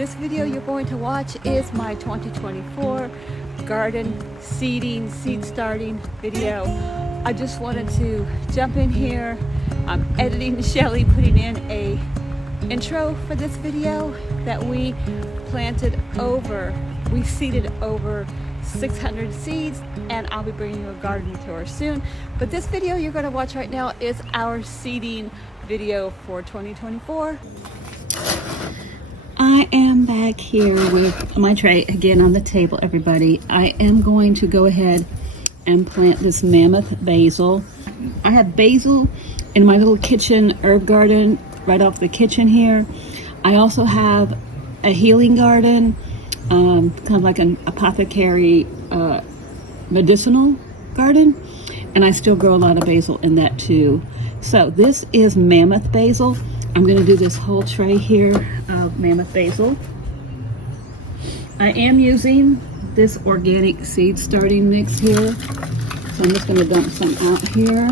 This video you're going to watch is my 2024 garden seeding, seed starting video. I just wanted to jump in here. I'm editing Shelley, putting in a intro for this video that we seeded over 600 seeds, and I'll be bringing you a garden tour soon. But this video you're going to watch right now is our seeding video for 2024. I am back here with my tray again on the table, everybody. I am going to go ahead and plant this mammoth basil. I have basil in my little kitchen herb garden right off the kitchen here. I also have a healing garden, kind of like an apothecary medicinal garden, and I still grow a lot of basil in that too. So this is mammoth basil. I'm going to do this whole tray here of mammoth basil. I am using this organic seed starting mix here, so I'm just going to dump some out here.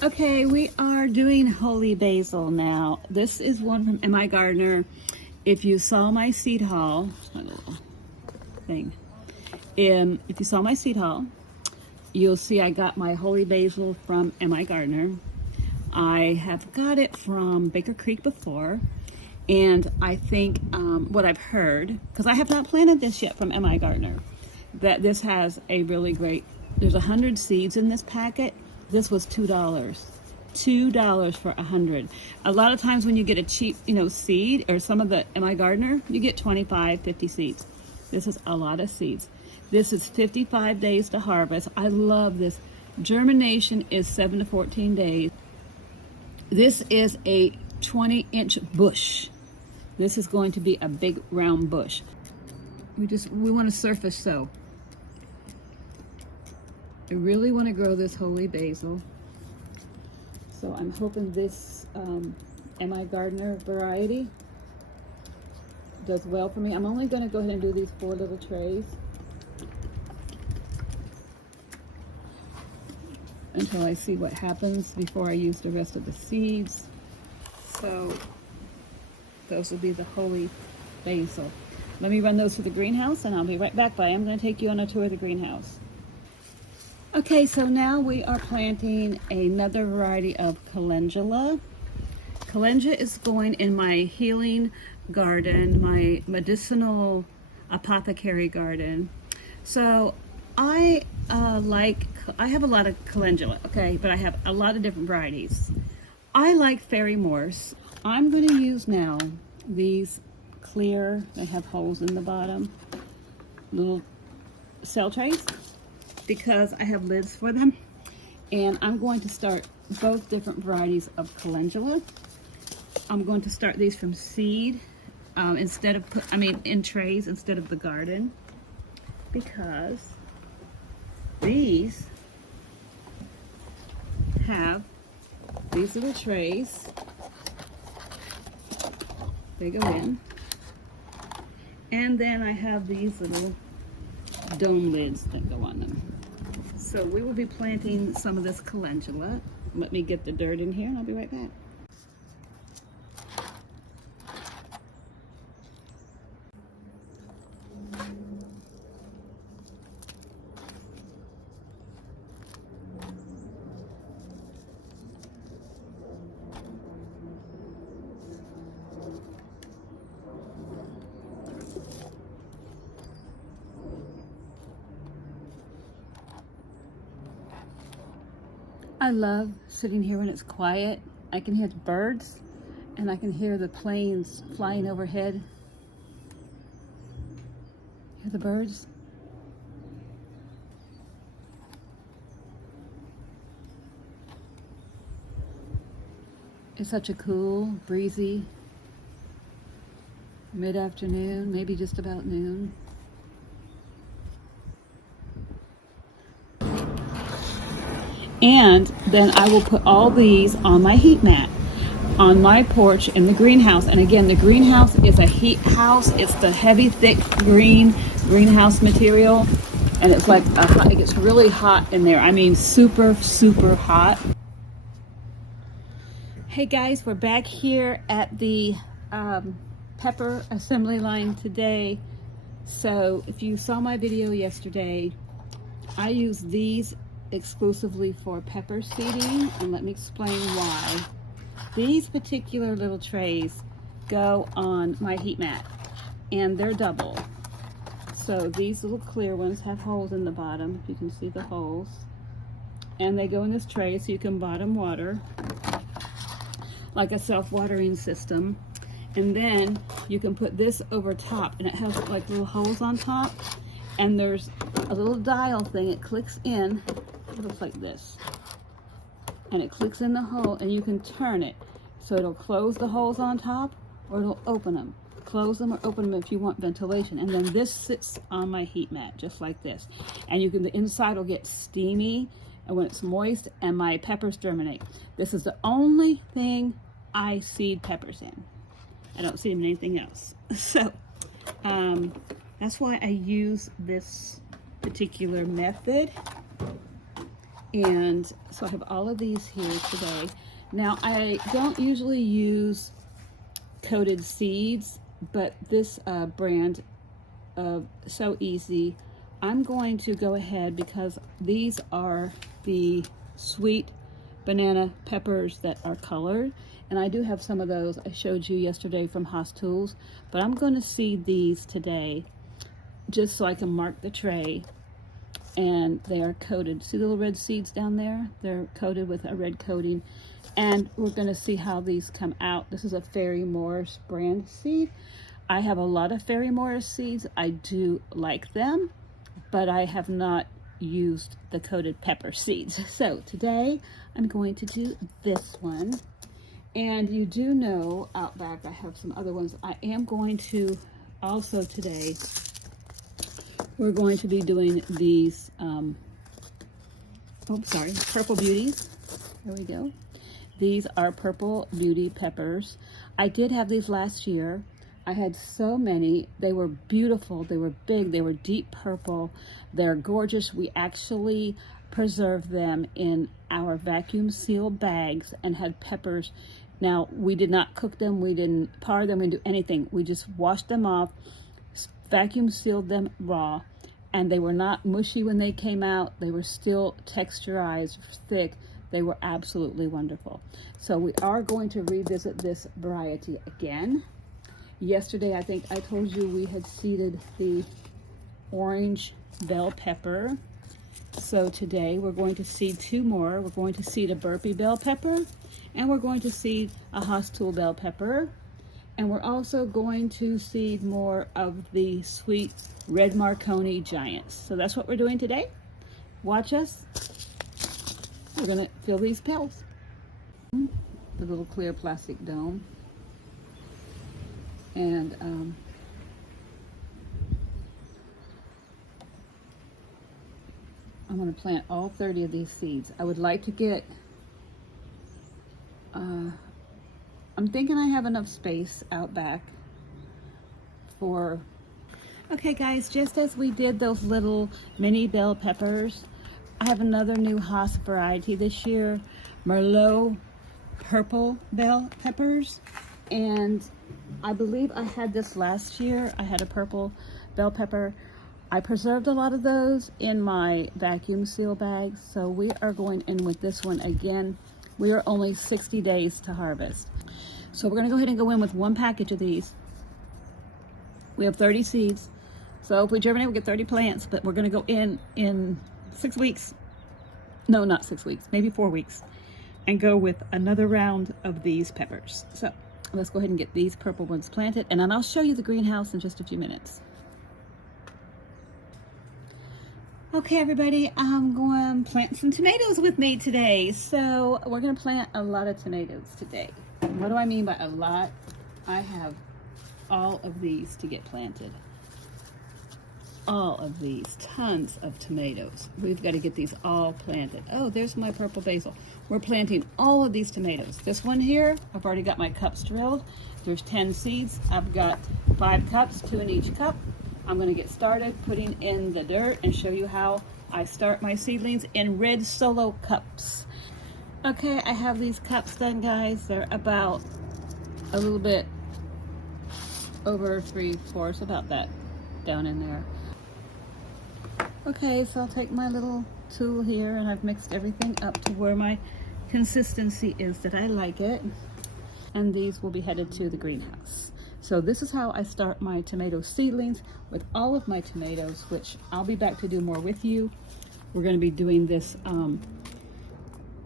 Okay, we are doing holy basil now. This is one from M.I. Gardener. If you saw my seed haul, if you saw my seed haul, you'll see I got my holy basil from M.I. Gardener. I have got it from Baker Creek before, and I think what I've heard, because I have not planted this yet from M.I. Gardener, that this has a really great, there's 100 seeds in this packet. This was $2 for 100. A lot of times when you get a cheap, seed, or some of the M.I. Gardener, you get 25, 50 seeds. This is a lot of seeds. This is 55 days to harvest. I love this. Germination is 7 to 14 days. This is a 20-inch bush. This is going to be a big round bush. We want to surface sow. I really want to grow this holy basil. So I'm hoping this M.I. Gardener variety does well for me. I'm only going to go ahead and do these 4 little trays until I see what happens before I use the rest of the seeds. So those will be the holy basil. Let me run those through the greenhouse and I'll be right back, but I am going to take you on a tour of the greenhouse. Okay, so now we are planting another variety of calendula. Calendula is going in my healing garden, my medicinal apothecary garden. So I have a lot of calendula, okay, but I have a lot of different varieties. I like fairy morse. I'm going to use now these clear, they have holes in the bottom, little cell trays, because I have lids for them. And I'm going to start both different varieties of calendula. I'm going to start these from seed in trays instead of the garden, because these have these little trays. They go in. And then I have these little dome lids that go on them. So we will be planting some of this calendula. Let me get the dirt in here and I'll be right back. I love sitting here when it's quiet. I can hear the birds and I can hear the planes flying overhead. Hear the birds? It's such a cool, breezy mid-afternoon, maybe just about noon. And then I will put all these on my heat mat on my porch in the greenhouse. And again, the greenhouse is a heat house. It's the heavy, thick greenhouse material. And it's like, it gets really hot in there. I mean, super, super hot. Hey guys, we're back here at the pepper assembly line today. So if you saw my video yesterday, I use these exclusively for pepper seeding, and let me explain why. These particular little trays go on my heat mat, and they're double. So these little clear ones have holes in the bottom, if you can see the holes, and they go in this tray so you can bottom water like a self-watering system. And then you can put this over top, and it has like little holes on top, and there's a little dial thing. It clicks in. It looks like this, and it clicks in the hole, and you can turn it so it'll close the holes on top, or it'll open them, close them or open them if you want ventilation. And then this sits on my heat mat just like this, and you can, the inside will get steamy, and when it's moist, and my peppers germinate. This is the only thing I seed peppers in. I don't seed them in anything else. So that's why I use this particular method. And so I have all of these here today. Now, I don't usually use coated seeds, but this brand of So Easy, I'm going to go ahead, because these are the sweet banana peppers that are colored, and I do have some of those I showed you yesterday from Haas Tools, but I'm going to seed these today just so I can mark the tray. And they are coated. See the little red seeds down there? They're coated with a red coating. And we're going to see how these come out. This is a Fairy Morris brand seed. I have a lot of Fairy Morris seeds. I do like them, but I have not used the coated pepper seeds. So today I'm going to do this one. And you do know out back I have some other ones. I am going to also today, we're going to be doing these, Purple Beauties. There we go. These are Purple Beauty peppers. I did have these last year. I had so many. They were beautiful. They were big. They were deep purple. They're gorgeous. We actually preserved them in our vacuum sealed bags and had peppers. Now, we did not cook them. We didn't par them. We didn't do anything. We just washed them off, vacuum sealed them raw, and they were not mushy when they came out. They were still texturized, thick. They were absolutely wonderful. So we are going to revisit this variety again. Yesterday, I think I told you we had seeded the orange bell pepper. So today we're going to seed two more. We're going to seed a burpee bell pepper, and we're going to seed a Haas Tool bell pepper. And we're also going to seed more of the sweet red Marconi giants. So that's what we're doing today. Watch us. We're going to fill these pills. The little clear plastic dome. And I'm going to plant all 30 of these seeds. I would like to get, I'm thinking I have enough space out back for, okay guys, just as we did those little mini bell peppers, I have another new Haas variety this year, Merlot purple bell peppers. And I believe I had this last year. I had a purple bell pepper. I preserved a lot of those in my vacuum seal bags. So we are going in with this one again. We are only 60 days to harvest. So we're gonna go ahead and go in with one package of these. We have 30 seeds. So if we germinate, we'll get 30 plants, but we're gonna go in 6 weeks. No, not 6 weeks, maybe 4 weeks, and go with another round of these peppers. So let's go ahead and get these purple ones planted, and then I'll show you the greenhouse in just a few minutes. Okay, everybody, I'm going to plant some tomatoes with me today. So we're going to plant a lot of tomatoes today. What do I mean by a lot? I have all of these to get planted. All of these, tons of tomatoes. We've got to get these all planted. Oh, there's my purple basil. We're planting all of these tomatoes. This one here, I've already got my cups drilled. There's 10 seeds. I've got 5 cups, 2 in each cup. I'm going to get started putting in the dirt and show you how I start my seedlings in red solo cups. Okay, I have these cups done, guys. They're about a little bit over 3/4, about that down in there. Okay, so I'll take my little tool here, and I've mixed everything up to where my consistency is that I like it. And these will be headed to the greenhouse. So this is how I start my tomato seedlings with all of my tomatoes, which I'll be back to do more with you. We're going to be doing this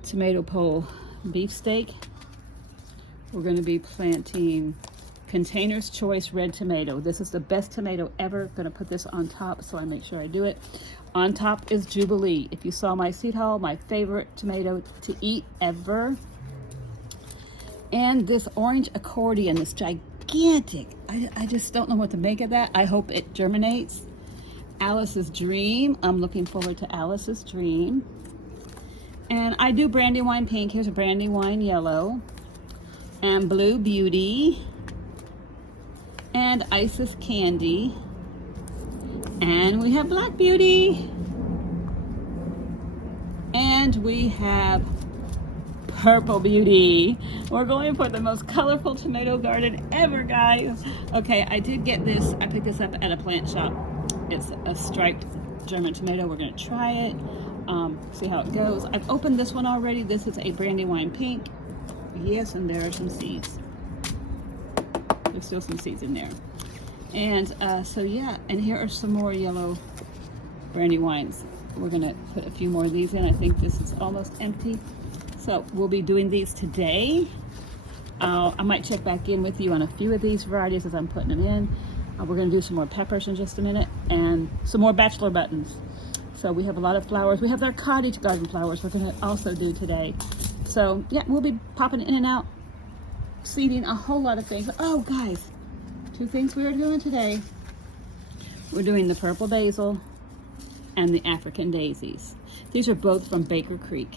tomato pole beefsteak. We're going to be planting Container's Choice red tomato. This is the best tomato ever. Going to put this on top, so I make sure I do it. On top is Jubilee. If you saw my seed haul, my favorite tomato to eat ever. And this orange accordion, this gigantic. I just don't know what to make of that. I hope it germinates. Alice's Dream. I'm looking forward to Alice's Dream. And I do Brandywine Pink. Here's a Brandywine Yellow. And Blue Beauty. And Isis Candy. And we have Black Beauty. And we have Purple Beauty. We're going for the most colorful tomato garden ever, guys. Okay, I did get this. I picked this up at a plant shop. It's a striped German tomato. We're going to try it, see how it goes. I've opened this one already. This is a Brandywine Pink. Yes, and there are some seeds. There's still some seeds in there. And so yeah, and here are some more yellow Brandywines. We're going to put a few more of these in. I think this is almost empty. So we'll be doing these today. I might check back in with you on a few of these varieties as I'm putting them in. We're going to do some more peppers in just a minute and some more bachelor buttons. So we have a lot of flowers. We have their cottage garden flowers we're going to also do today. So yeah, we'll be popping in and out, seeding a whole lot of things. Oh guys, 2 things we are doing today. We're doing the purple basil and the African daisies. These are both from Baker Creek.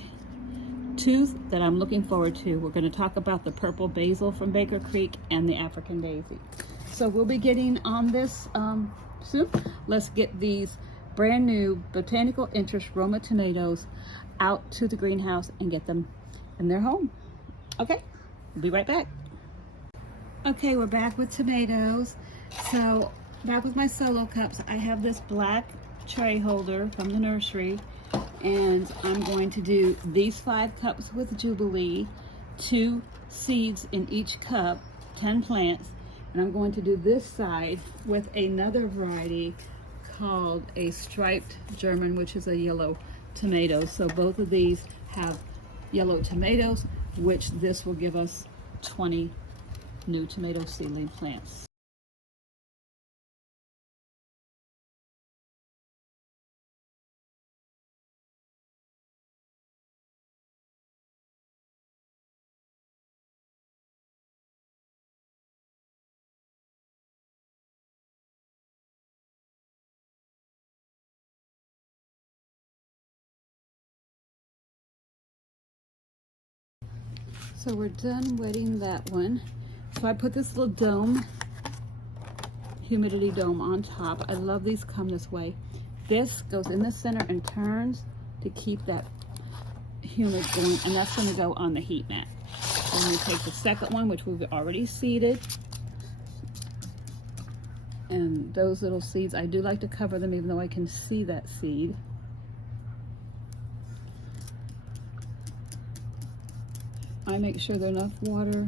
2 that I'm looking forward to. We're going to talk about the purple basil from Baker Creek and the African daisy. So we'll be getting on this soon. Let's get these brand new Botanical Interest Roma tomatoes out to the greenhouse and get them in their home. Okay, we'll be right back. Okay, we're back with tomatoes. So back with my solo cups. I have this black tray holder from the nursery, and I'm going to do these 5 cups with Jubilee, 2 seeds in each cup, 10 plants, and I'm going to do this side with another variety called a striped German, which is a yellow tomato. So both of these have yellow tomatoes, which this will give us 20 new tomato seedling plants. So we're done wetting that one. So I put this little dome, humidity dome on top. I love these come this way. This goes in the center and turns to keep that humid going, and that's going to go on the heat mat. Then we take the second one, which we've already seeded. And those little seeds, I do like to cover them even though I can see that seed. I make sure there's enough water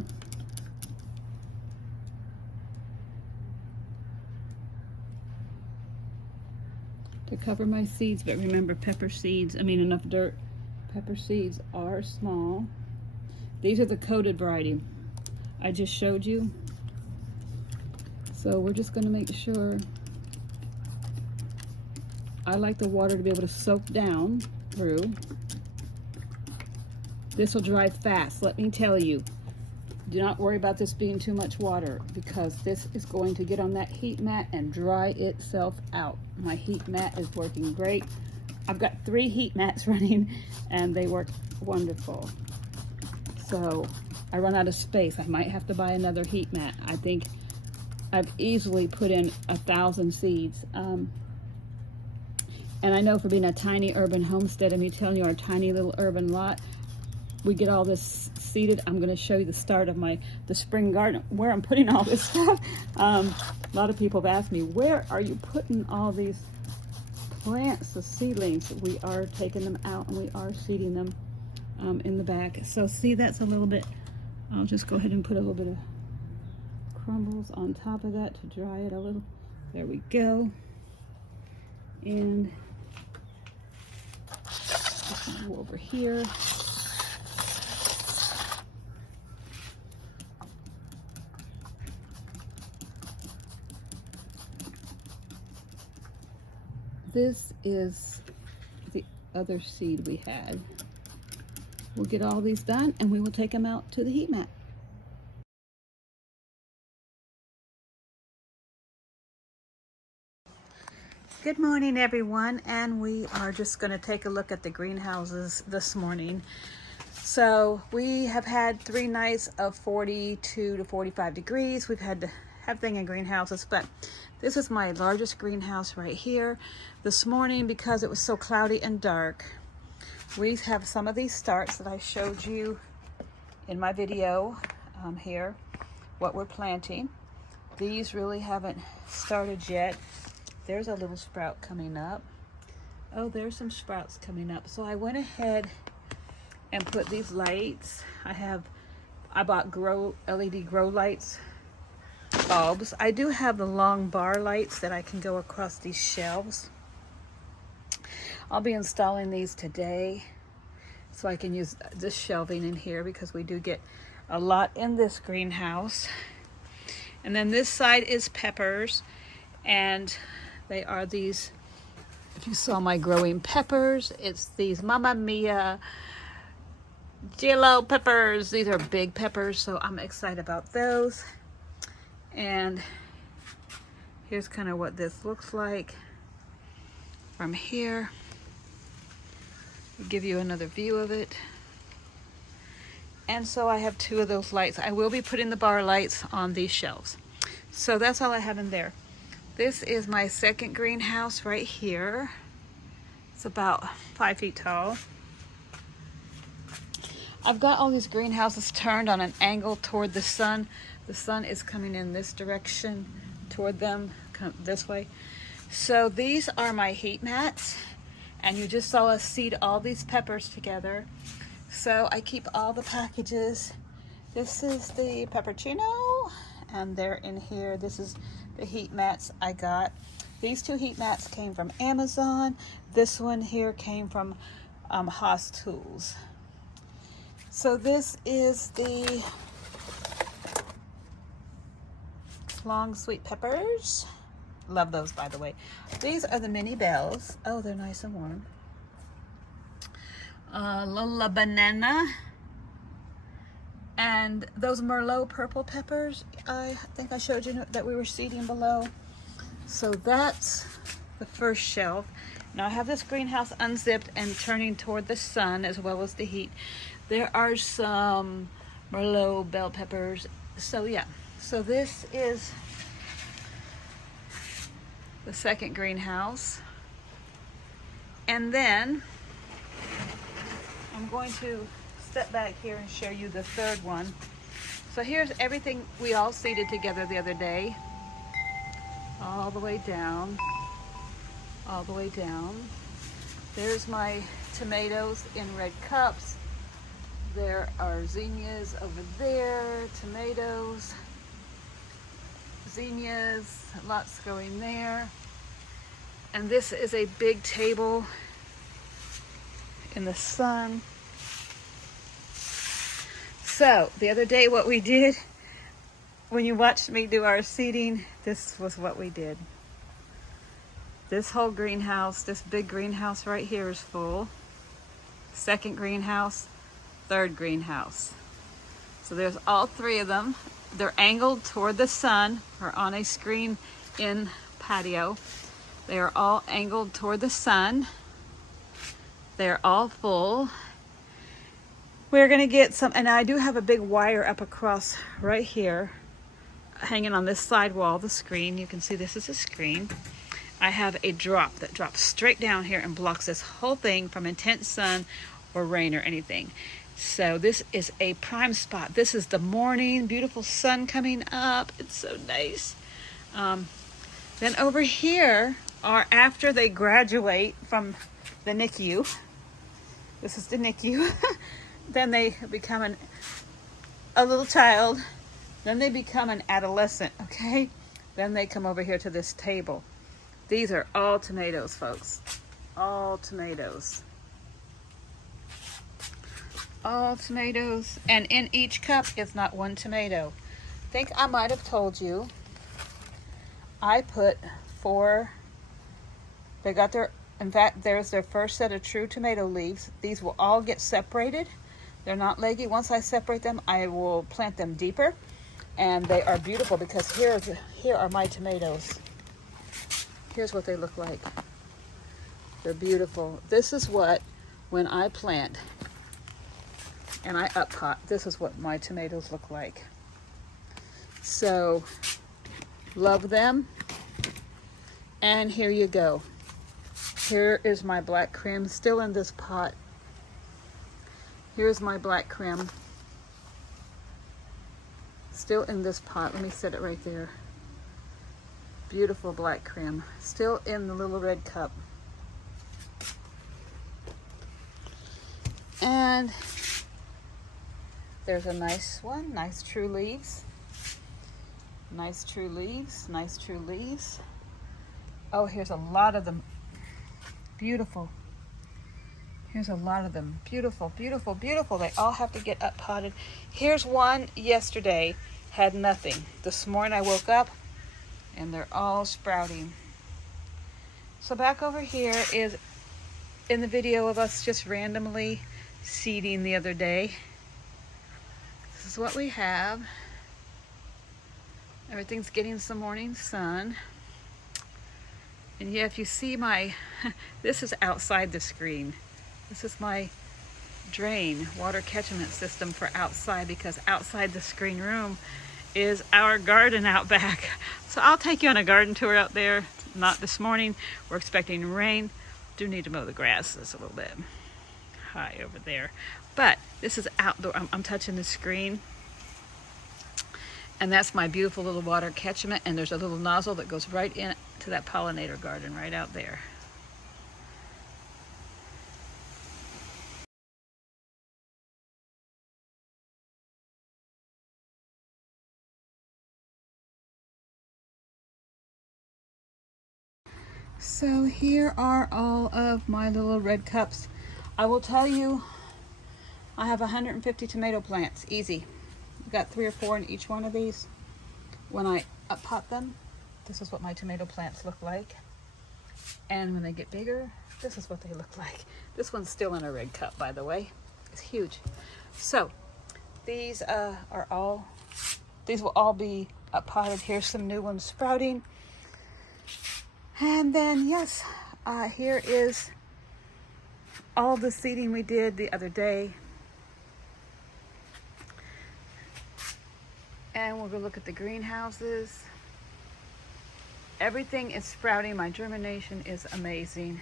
to cover my seeds, but remember, pepper seeds, enough dirt. Pepper seeds are small. These are the coated variety I just showed you. So we're just going to make sure. I like the water to be able to soak down through. This will dry fast, let me tell you. Do not worry about this being too much water, because this is going to get on that heat mat and dry itself out. My heat mat is working great. I've got 3 heat mats running and they work wonderful. So I run out of space. I might have to buy another heat mat. I think I've easily put in 1,000 seeds. And I know for being a tiny urban homestead, and me telling you our tiny little urban lot, we get all this seeded. I'm going to show you the start of the spring garden, where I'm putting all this stuff. A lot of people have asked me, where are you putting all these plants, the seedlings? We are taking them out and we are seeding them in the back. So see, that's a little bit, I'll just go ahead and put a little bit of crumbles on top of that to dry it a little. There we go. And just go over here. This is the other seed we had. We'll get all these done and we will take them out to the heat mat. Good morning, everyone, and we are just going to take a look at the greenhouses this morning. So we have had 3 nights of 42 to 45 degrees. We've had to have things in greenhouses, but this is my largest greenhouse right here. This morning, because it was so cloudy and dark, we have some of these starts that I showed you in my video here, what we're planting. These really haven't started yet. There's a little sprout coming up. Oh, there's some sprouts coming up. So I went ahead and put these lights. I bought LED grow lights bulbs. I do have the long bar lights that I can go across these shelves. I'll be installing these today so I can use this shelving in here, because we do get a lot in this greenhouse. And then this side is peppers, and they are these, if you saw my growing peppers, it's these Mamma Mia Jello peppers. These are big peppers, so I'm excited about those. And here's kind of what this looks like from here. I'll give you another view of it. And so I have 2 of those lights. I will be putting the bar lights on these shelves. So that's all I have in there. This is my second greenhouse right here. It's about 5 feet tall. I've got all these greenhouses turned on an angle toward the sun. The sun is coming in this direction toward them, come this way. So these are my heat mats, and you just saw us seed all these peppers together. So I keep all the packages. This is the peppercino, and they're in here. This is the heat mats I got. These 2 heat mats came from Amazon. This one here came from Haas Tools. So this is the long sweet peppers. Love those, by the way. These are the mini bells. Oh, they're nice and warm. Lola banana. And those Merlot purple peppers, I think I showed you that we were seeding below. So that's the first shelf. Now I have this greenhouse unzipped and turning toward the sun as well as the heat. There are some Merlot bell peppers. So yeah, so this is the second greenhouse. And then I'm going to step back here and show you the third one. So here's everything we all seeded together the other day. All the way down. All the way down. There's my tomatoes in red cups. There are zinnias over there, tomatoes, zinnias, lots going there. And this is a big table in the sun. So the other day what we did, when you watched me do our seeding, this was what we did. This whole greenhouse, this big greenhouse right here is full. Second greenhouse, third greenhouse. So there's all three of them. They're angled toward the sun or on a screen in patio. They are all angled toward the sun. They're all full. We're gonna get some, and I do have a big wire up across right here, hanging on this side wall of the screen. You can see this is a screen. I have a drop that drops straight down here and blocks this whole thing from intense sun or rain or anything. So this is a prime spot. This is the morning, beautiful sun coming up. It's so nice. Then over here are after they graduate from the NICU. This is the NICU. Then they become a little child. Then they become an adolescent, okay? Then they come over here to this table. These are all tomatoes, folks. All tomatoes. All tomatoes. And in each cup is not one tomato. I think I might have told you I put 4. They got their, in fact, there's their first set of true tomato leaves. These will all get separated. They're not leggy. Once I separate them, I will plant them deeper. And they are beautiful because here are my tomatoes. Here's what they look like. They're beautiful. This is what, when I plant and I up pot, this is what my tomatoes look like. So, love them. And here you go. Here is my black cream still in this pot. Here's my black cream still in this pot. Let me set it right there. Beautiful black cream still in the little red cup. And there's a nice one, nice true leaves. Nice true leaves, nice true leaves. Oh, here's a lot of them. Beautiful. Here's a lot of them. Beautiful, beautiful, beautiful. They all have to get up potted. Here's one yesterday, had nothing. This morning I woke up and they're all sprouting. So back over here is in the video of us just randomly seeding the other day. This is what we have. Everything's getting some morning sun. And yeah, if you see my, this is outside the screen. This is my drain, water catchment system for outside, because outside the screen room is our garden out back. So I'll take you on a garden tour out there. Not this morning. We're expecting rain. Do need to mow the grass. It's a little bit high over there. But this is outdoor. I'm touching the screen. And that's my beautiful little water catchment. And there's a little nozzle that goes right into that pollinator garden right out there. So here are all of my little red cups. I will tell you, I have 150 tomato plants, easy. I've got 3 or 4 in each one of these. When I up pot them, this is what my tomato plants look like. And when they get bigger, this is what they look like. This one's still in a red cup, by the way. It's huge. So these these will all be up potted. Here's some new ones sprouting. And then, yes, here is all the seeding we did the other day. And we'll go look at the greenhouses. Everything is sprouting. My germination is amazing.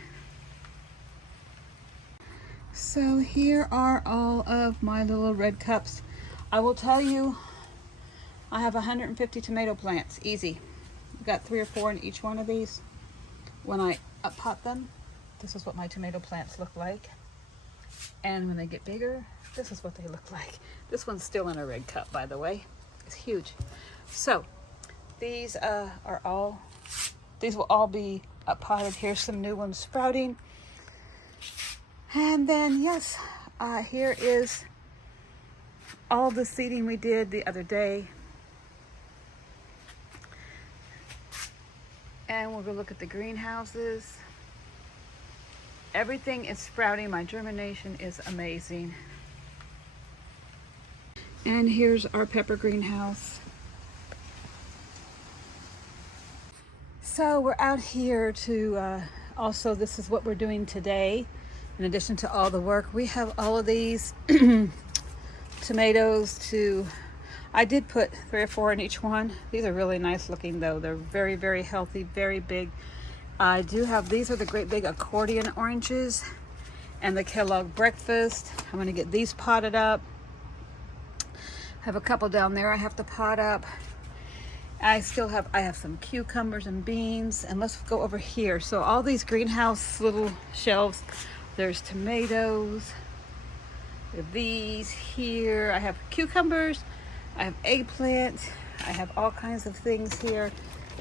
So here are all of my little red cups. I will tell you, I have 150 tomato plants, easy. I've got 3 or 4 in each one of these. When I up pot them, this is what my tomato plants look like. And when they get bigger, this is what they look like. This one's still in a red cup, by the way. It's huge. So these will all be up potted. Here's some new ones sprouting. And then, yes, here is all the seeding we did the other day. And we'll go look at the greenhouses. Everything is sprouting. My germination is amazing. And here's our pepper greenhouse. So we're out here to also, this is what we're doing today. In addition to all the work, we have all of these tomatoes to, I did put 3 or 4 in each one. These are really nice looking though. They're very, very healthy, very big. I do have, these are the great big accordion oranges and the Kellogg breakfast. I'm gonna get these potted up. I have a couple down there I have to pot up. I have some cucumbers and beans, and let's go over here. So all these greenhouse little shelves, there's tomatoes, these here. I have cucumbers, I have eggplant, I have all kinds of things here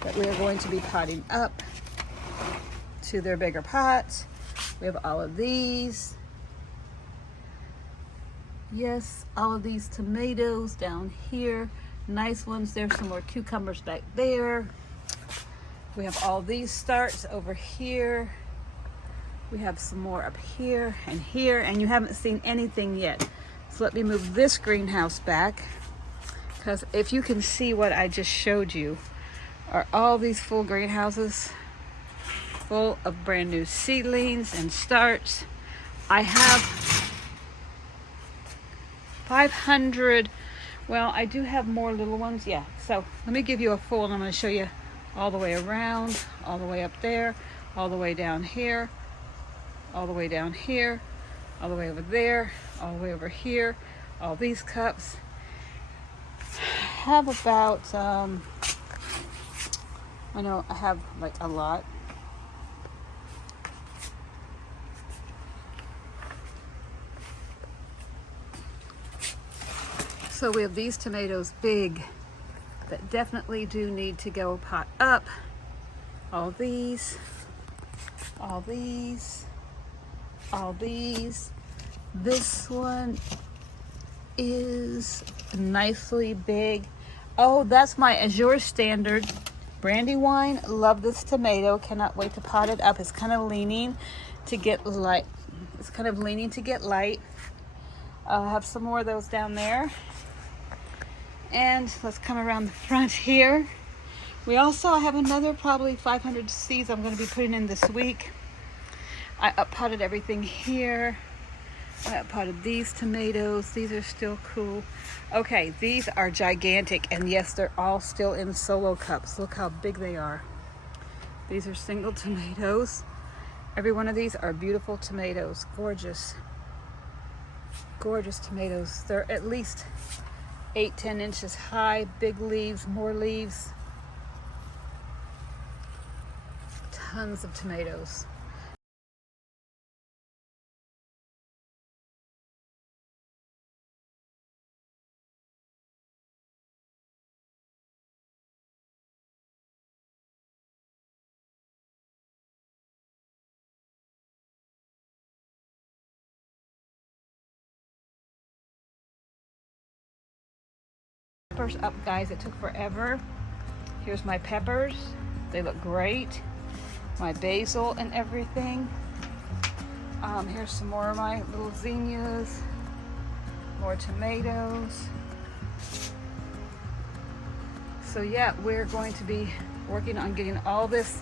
that we are going to be potting up to their bigger pots. We have all of these. Yes, all of these tomatoes down here. Nice ones. There's some more cucumbers back there. We have all these starts over here. We have some more up here, and you haven't seen anything yet. So let me move this greenhouse back, because if you can see what I just showed you, are all these full greenhouses full of brand new seedlings and starts. I have 500. Well, I do have more little ones, yeah. So let me give you a full, and I'm going to show you all the way around, all the way up there, all the way down here, all the way down here, all the way over there, all the way over here, all these cups. I have about, I know I have like a lot. So we have these tomatoes big that definitely do need to go pot up. All these, all these, all these. This one is nicely big. Oh, that's my Azure Standard Brandywine. Love this tomato. Cannot wait to pot it up. It's kind of leaning to get light. It's kind of leaning to get light. I'll have some more of those down there. And let's come around the front here. We also have another probably 500 seeds I'm going to be putting in this week. I up-potted everything here. I up-potted these tomatoes. These are still cool. Okay, these are gigantic, and yes, they're all still in solo cups. Look how big they are. These are single tomatoes. Every one of these are beautiful tomatoes. Gorgeous. Gorgeous tomatoes. They're at least 8-10 inches high, big leaves, more leaves, tons of tomatoes. Peppers up, guys. It took forever. Here's my peppers. They look great. My basil and everything. Here's some more of my little zinnias. More tomatoes. So yeah, we're going to be working on getting all this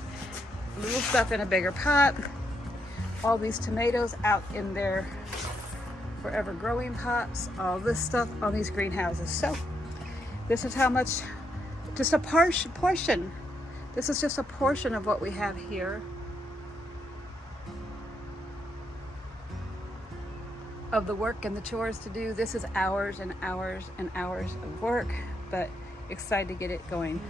little stuff in a bigger pot. All these tomatoes out in their forever growing pots. All this stuff on these greenhouses. So this is how much, just a portion. This is just a portion of what we have here. Of the work and the chores to do. This is hours and hours and hours of work, but excited to get it going.